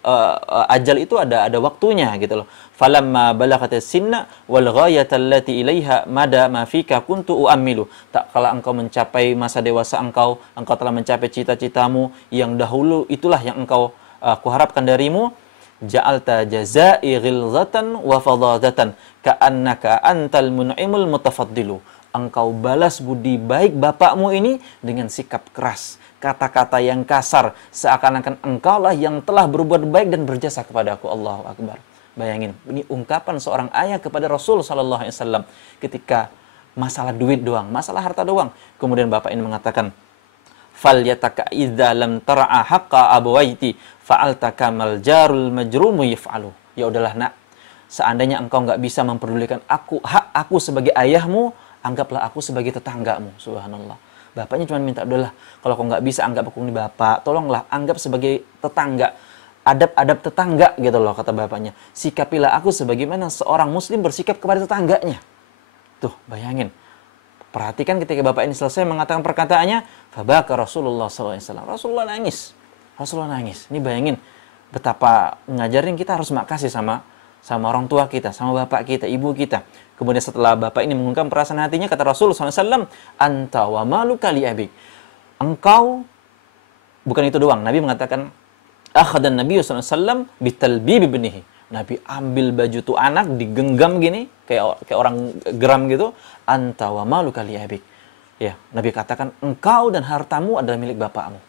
ajal itu ada waktunya gitu loh. Falamma balaghat as-sinna wal ghayata allati ilaiha mada ma fika kuntu uammilu. Tak kala engkau mencapai masa dewasa engkau telah mencapai cita-citamu yang dahulu, itulah yang engkau aku harapkan darimu. Ja'alta jazai ghilzatan wa fadadatan ka'annaka antal mun'imul mutafaddilu. engkau balas budi baik bapakmu ini dengan sikap keras, kata-kata yang kasar, seakan-akan engkaulah yang telah berbuat baik dan berjasa kepada aku. Allahu Akbar. Bayangin, ini ungkapan seorang ayah kepada Rasul sallallahu alaihi wasallam ketika masalah duit doang, masalah harta doang. Kemudian bapak ini mengatakan, fal yataka idza lam tara'a haqqa abawaiti fa'alta kamal jarul majrumu yaf'alu. Ya udahlah nak, seandainya engkau nggak bisa memperdulikan hak aku sebagai ayahmu, anggaplah aku sebagai tetanggamu. Subhanallah. Bapaknya cuma minta, udahlah, kalau kau nggak bisa anggap aku ini bapak, tolonglah anggap sebagai tetangga. Adab-adab tetangga gitu loh, kata bapaknya. Sikapilah aku sebagaimana seorang muslim bersikap kepada tetangganya. Tuh, bayangin. Perhatikan ketika bapak ini selesai mengatakan perkataannya, fabaka Rasulullah SAW. Rasulullah nangis. Rasulullah nangis. Ini bayangin betapa ngajarin kita harus makasih sama orang tua kita, sama bapak kita, ibu kita. Kemudian setelah bapak ini mengungkapkan perasaan hatinya, kata Rasulullah SAW, anta wa maluka li abik. Engkau, bukan itu doang. Nabi mengatakan, akhadan Nabi SAW bitalbib ibnihi. Nabi ambil baju tuh anak, digenggam gini, kayak orang geram gitu. Anta wa maluka li abik. Ya, Nabi katakan, engkau dan hartamu adalah milik bapakmu.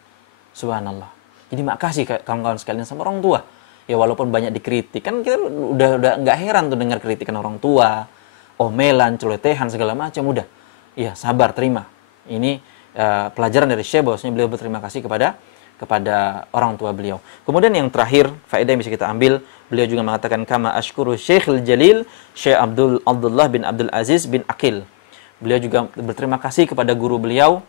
Subhanallah. Jadi makasih kawan-kawan sekalian sama orang tua. Ya walaupun banyak dikritik, kan kita udah nggak heran tuh dengar kritikan orang tua, omelan, celotehan segala macam, udah. Iya, sabar, terima. Ini pelajaran dari Syekh, bahwasanya beliau berterima kasih kepada orang tua beliau. Kemudian yang terakhir, faedah yang bisa kita ambil, beliau juga mengatakan kama ashkuru Syekhul Jalil Syekh Abdullah bin Abdul Aziz bin Aqil. Beliau juga berterima kasih kepada guru beliau,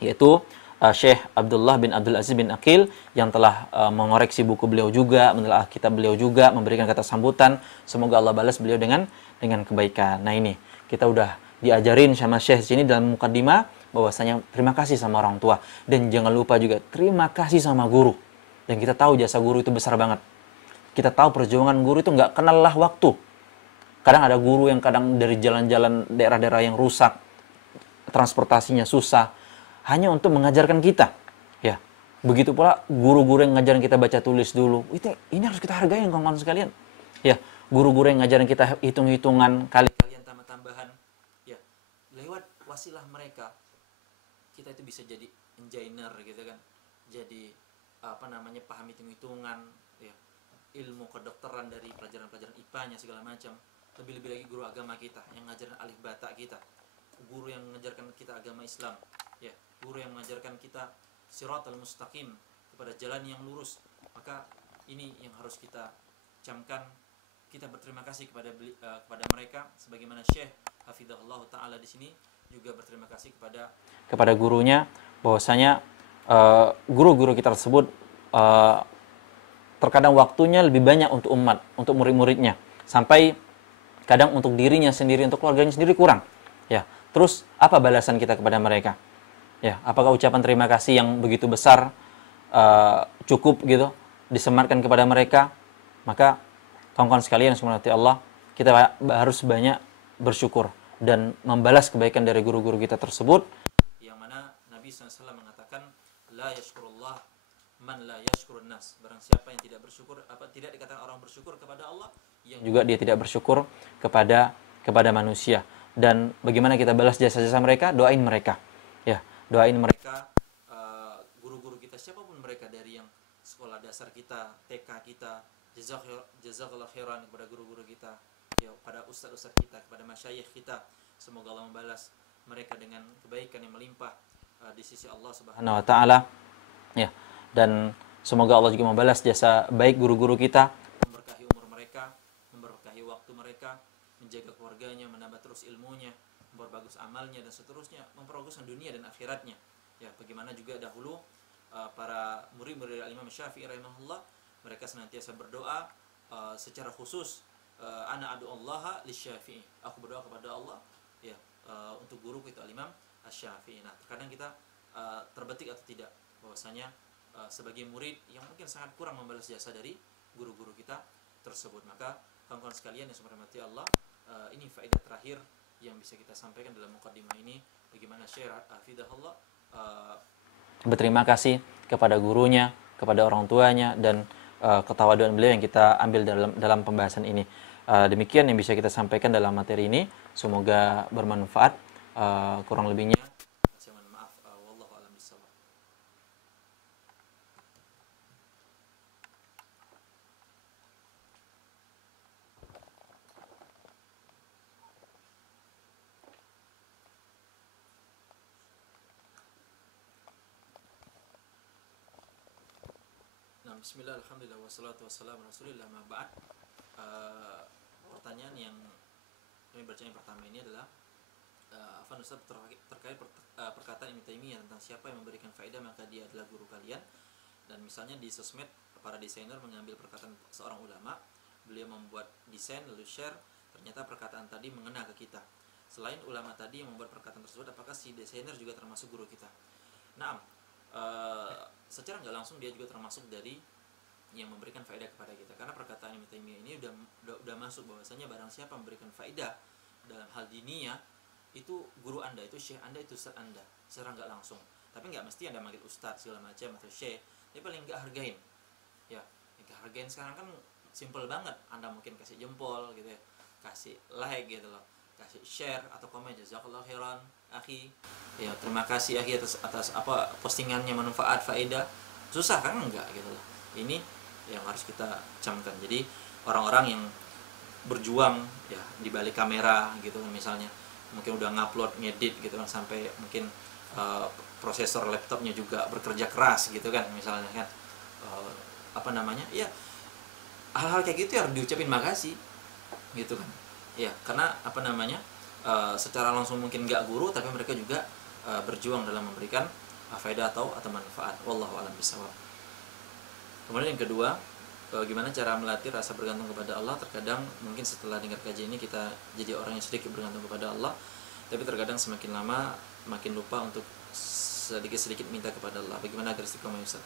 yaitu Syekh Abdullah bin Abdul Aziz bin Aqil, yang telah mengoreksi buku beliau juga, menelaah kitab beliau juga, memberikan kata sambutan. Semoga Allah balas beliau dengan kebaikan. Nah ini, kita udah diajarin sama Syekh sini dalam mukaddimah, bahwasanya terima kasih sama orang tua. Dan jangan lupa juga terima kasih sama guru. Dan kita tahu jasa guru itu besar banget. Kita tahu perjuangan guru itu nggak kenal lelah waktu. Kadang ada guru yang kadang dari jalan-jalan daerah-daerah yang rusak, transportasinya susah, hanya untuk mengajarkan kita. Ya, begitu pula guru-guru yang ngajarin kita baca tulis dulu. Ini harus kita hargai kawan-kawan sekalian. Ya, guru-guru yang ngajarin kita hitung-hitungan, kali-kalian, tambah-tambahan. Ya, lewat wasilah mereka, kita itu bisa jadi engineer gitu kan, jadi paham hitung-hitungan, ya, ilmu kedokteran dari pelajaran-pelajaran IPA-nya segala macam. Lebih-lebih lagi guru agama kita yang ngajarin alif bata kita, guru yang mengajarkan kita agama Islam, ya, guru yang mengajarkan kita siratal mustaqim, kepada jalan yang lurus. Maka ini yang harus kita camkan. Kita berterima kasih kepada mereka, sebagaimana Syekh Hafizahullah Ta'ala di sini juga berterima kasih kepada gurunya, bahwasanya guru-guru kita tersebut terkadang waktunya lebih banyak untuk umat, untuk murid-muridnya, sampai kadang untuk dirinya sendiri, untuk keluarganya sendiri kurang. Ya, terus apa balasan kita kepada mereka? Ya, apakah ucapan terima kasih yang begitu besar cukup gitu disematkan kepada mereka? Maka kawan-kawan sekalian yang dirahmati Allah, kita harus banyak bersyukur dan membalas kebaikan dari guru-guru kita tersebut, yang mana Nabi SAW mengatakan, la yashkurullah man la yashkurun nas. Barang siapa yang tidak bersyukur, tidak dikatakan orang bersyukur kepada Allah, yang juga dia tidak bersyukur kepada manusia. Dan bagaimana kita balas jasa-jasa mereka? Doain mereka. Ya, doain mereka, guru-guru kita, siapapun mereka, dari yang sekolah dasar kita, TK kita, jazakallah khairan kepada guru-guru kita, ya, pada ustaz-ustaz kita, kepada masyayikh kita. Semoga Allah membalas mereka dengan kebaikan yang melimpah di sisi Allah Subhanahu wa taala. Ya, dan semoga Allah juga membalas jasa baik guru-guru kita, memberkahi umur mereka, memberkahi waktu mereka, menjaga keluarganya, menambah terus ilmunya, memperbagus amalnya, dan seterusnya, memperbagus dunia dan akhiratnya. Ya, bagaimana juga dahulu para murid-murid Imam Syafi'i rahimahullah, mereka senantiasa berdoa secara khusus, ana adu'allaha lisyafi'i, aku berdoa kepada Allah, ya, untuk guruku itu Imam Asy-Syafi'i. Nah, terkadang kita terbetik atau tidak bahwasanya sebagai murid yang mungkin sangat kurang membalas jasa dari guru-guru kita tersebut. Maka kawan-kawan sekalian yang dirahmati Allah, ini faedah terakhir yang bisa kita sampaikan dalam mukaddimah ini, bagaimana Syekh Hafizahullah berterima kasih kepada gurunya, kepada orang tuanya, dan ketawaduan beliau yang kita ambil dalam pembahasan ini. Demikian yang bisa kita sampaikan dalam materi ini. Semoga bermanfaat Kurang lebihnya saya mohon maaf. Wallahu a'lam bishawab. Nah, bismillah, alhamdulillah, wassalatu wassalamu rasulillah, ma ba'd. Pertanyaan yang kami baca yang pertama ini adalah Afan Ustaz, terkait perkataan Ibnu Taimiyah tentang siapa yang memberikan faedah maka dia adalah guru kalian. Dan misalnya di sosmed para desainer mengambil perkataan seorang ulama, beliau membuat desain lalu share, ternyata perkataan tadi mengena ke kita. Selain ulama tadi yang membuat perkataan tersebut, apakah si desainer juga termasuk guru kita? Nah, secara nggak langsung dia juga termasuk dari yang memberikan faedah kepada kita, karena perkataan Ibnu Taimiyah ini udah masuk bahwasanya barang siapa memberikan faedah dalam hal diniyah, itu guru anda, itu syekh anda, itu ustaz anda secara nggak langsung. Tapi nggak mesti anda manggil ustaz segala macam atau syekh, tapi paling nggak hargain ya. Nggak hargain sekarang kan simple banget, anda mungkin kasih jempol gitu ya, kasih like gitu loh, kasih share atau komen jazakallahu khairan akhi, ya terima kasih akhi atas apa postingannya manfaat faedah. Susah kan? Enggak gitu loh. Ini yang harus kita camkan. Jadi orang-orang yang berjuang ya di balik kamera gitu kan, misalnya mungkin udah ngupload, ngedit gitu kan, sampai mungkin prosesor laptopnya juga bekerja keras gitu kan, misalnya kan ya hal-hal kayak gitu ya harus diucapin makasih gitu kan ya, karena secara langsung mungkin nggak guru, tapi mereka juga berjuang dalam memberikan faedah atau manfaat. Wallahu a'lam bishawab. Kemudian yang kedua, gimana cara melatih rasa bergantung kepada Allah? Terkadang mungkin setelah dengar kajian ini kita jadi orang yang sedikit bergantung kepada Allah, tapi terkadang semakin lama makin lupa untuk sedikit-sedikit minta kepada Allah. Bagaimana agar istiqomah Ustaz?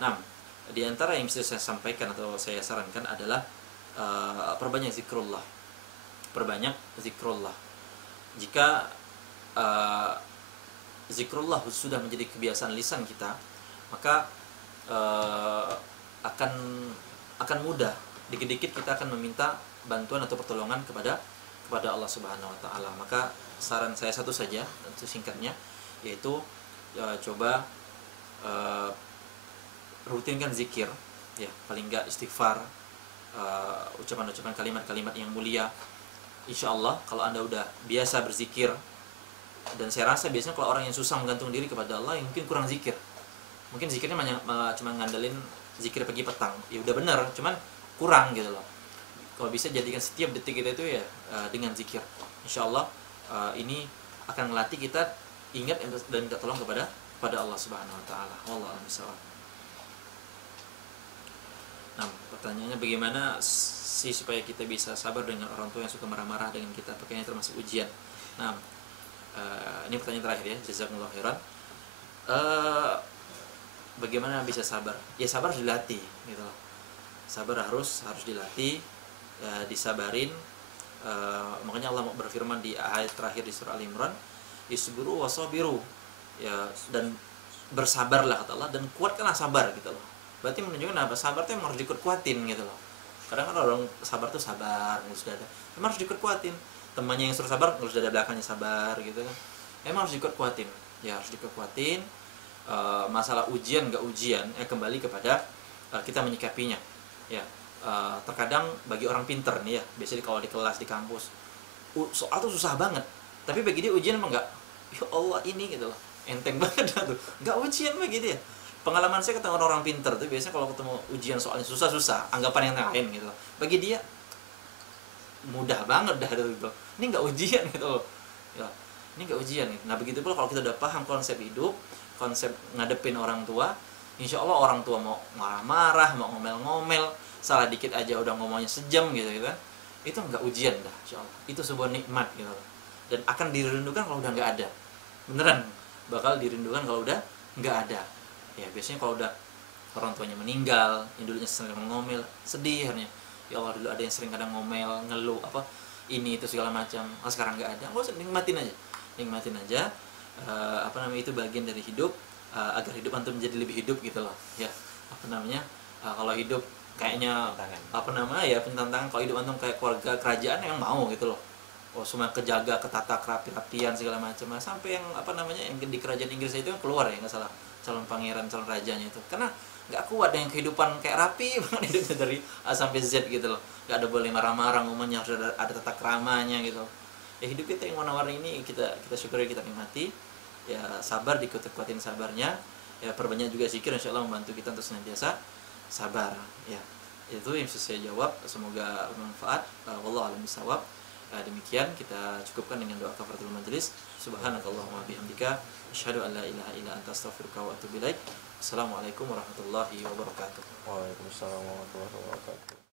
Nah, di antara yang bisa saya sampaikan atau saya sarankan adalah perbanyak zikrullah. Perbanyak zikrullah. Jika zikrullah sudah menjadi kebiasaan lisan kita, maka akan mudah, dikit-dikit kita akan meminta bantuan atau pertolongan kepada Allah Subhanahu wa taala. Maka saran saya satu saja untuk singkatnya, yaitu coba rutinkan zikir ya, paling enggak istighfar, ucapan-ucapan kalimat-kalimat yang mulia. Insya Allah kalau Anda udah biasa berzikir, dan saya rasa biasanya kalau orang yang susah menggantung diri kepada Allah, yang mungkin kurang zikir, mungkin zikirnya cuma ngandelin zikir pagi petang, ya udah bener, cuman kurang gitu loh. Kalau bisa jadikan setiap detik kita itu ya dengan zikir, insya Allah ini akan melatih kita ingat dan minta tolong kepada Allah Subhanahu wa taala. Wallahu a'lam bishawab. Nah, pertanyaannya bagaimana sih supaya kita bisa sabar dengan orang tua yang suka marah-marah dengan kita, pakainya termasuk ujian. Nah, ini pertanyaan terakhir ya, jazakumullah khairan. Bagaimana bisa sabar? Ya sabar harus dilatih gitu loh. Sabar harus dilatih, ya, disabarin. Makanya Allah berfirman di ayat terakhir di surah Al-Imran, isbiru wasabiru, ya, dan bersabarlah kata Allah, dan kuatkanlah sabar gitu loh. Berarti menunjukkan apa? Sabar itu harus dikuat-kuatin gitu loh. Kadang kan orang sabar tuh sabar ngelus dada, emang harus dikuat-kuatin. Temannya yang suruh sabar ngelus dada belakangnya sabar gitu kan, emang harus dikuat-kuatin. Ya harus dikuat-kuatin. Masalah ujian nggak ujian, kembali kepada kita menyikapinya ya. Terkadang bagi orang pinter nih ya, biasanya kalau di kelas di kampus soal tuh susah banget, tapi bagi dia ujian emang nggak, ya Allah ini gitu loh, enteng banget tuh, nggak ujian bagi dia. Pengalaman saya ketemu orang pinter tuh biasanya kalau ketemu ujian soalnya susah-susah, anggapan yang lain gitu loh, bagi dia mudah banget dah gitu. Ini nggak ujian gitu loh ya, ini nggak ujian gitu. Nah begitu pula kalau kita udah paham konsep hidup, konsep ngadepin orang tua, insya Allah orang tua mau marah-marah, mau ngomel-ngomel, salah dikit aja udah ngomongnya sejam gitu kan, itu nggak ujian dah, insya Allah. Itu sebuah nikmat gitu, dan akan dirindukan kalau udah nggak ada. Beneran bakal dirindukan kalau udah nggak ada. Ya biasanya kalau udah orang tuanya meninggal, yang dulunya sering ngomel, sedih hanya. Ya Allah, dulu ada yang sering kadang ngomel, ngeluh apa ini itu segala macam, sekarang nggak ada. Nggak usah, nikmatin aja. Itu bagian dari hidup, agar hidup antum menjadi lebih hidup gitu loh ya. Kalau hidup kayaknya pentantangan, kalau hidup antum kayak keluarga kerajaan yang mau gitu loh oh semua kejaga, ketata kerapi-rapian segala macam. Nah, sampai yang apa namanya yang di kerajaan Inggris itu yang keluar ya nggak salah, calon pangeran, calon rajanya itu, karena nggak kuat dengan kehidupan kayak rapi banget hidupnya dari A sampai Z gitu loh, nggak ada boleh marah-marah, ngomongnya harus ada tata keramanya gitu. Ya hidup kita yang warna-warni ini kita syukuri, kita nikmati, ya sabar, dikuat-kuatin sabarnya, ya perbanyak juga zikir, insya Allah membantu kita untuk senantiasa sabar. Ya itu yang bisa saya jawab, semoga bermanfaat. Wallahu a'lam bishawab. Demikian kita cukupkan dengan doa kafaratul majelis. Subhanakallahumma bihamdika asyhadu an la ilaha illa anta astaghfiruka wa atubu ilaik. Assalamualaikum warahmatullahi wabarakatuh. Waalaikumsalam warahmatullahi wabarakatuh.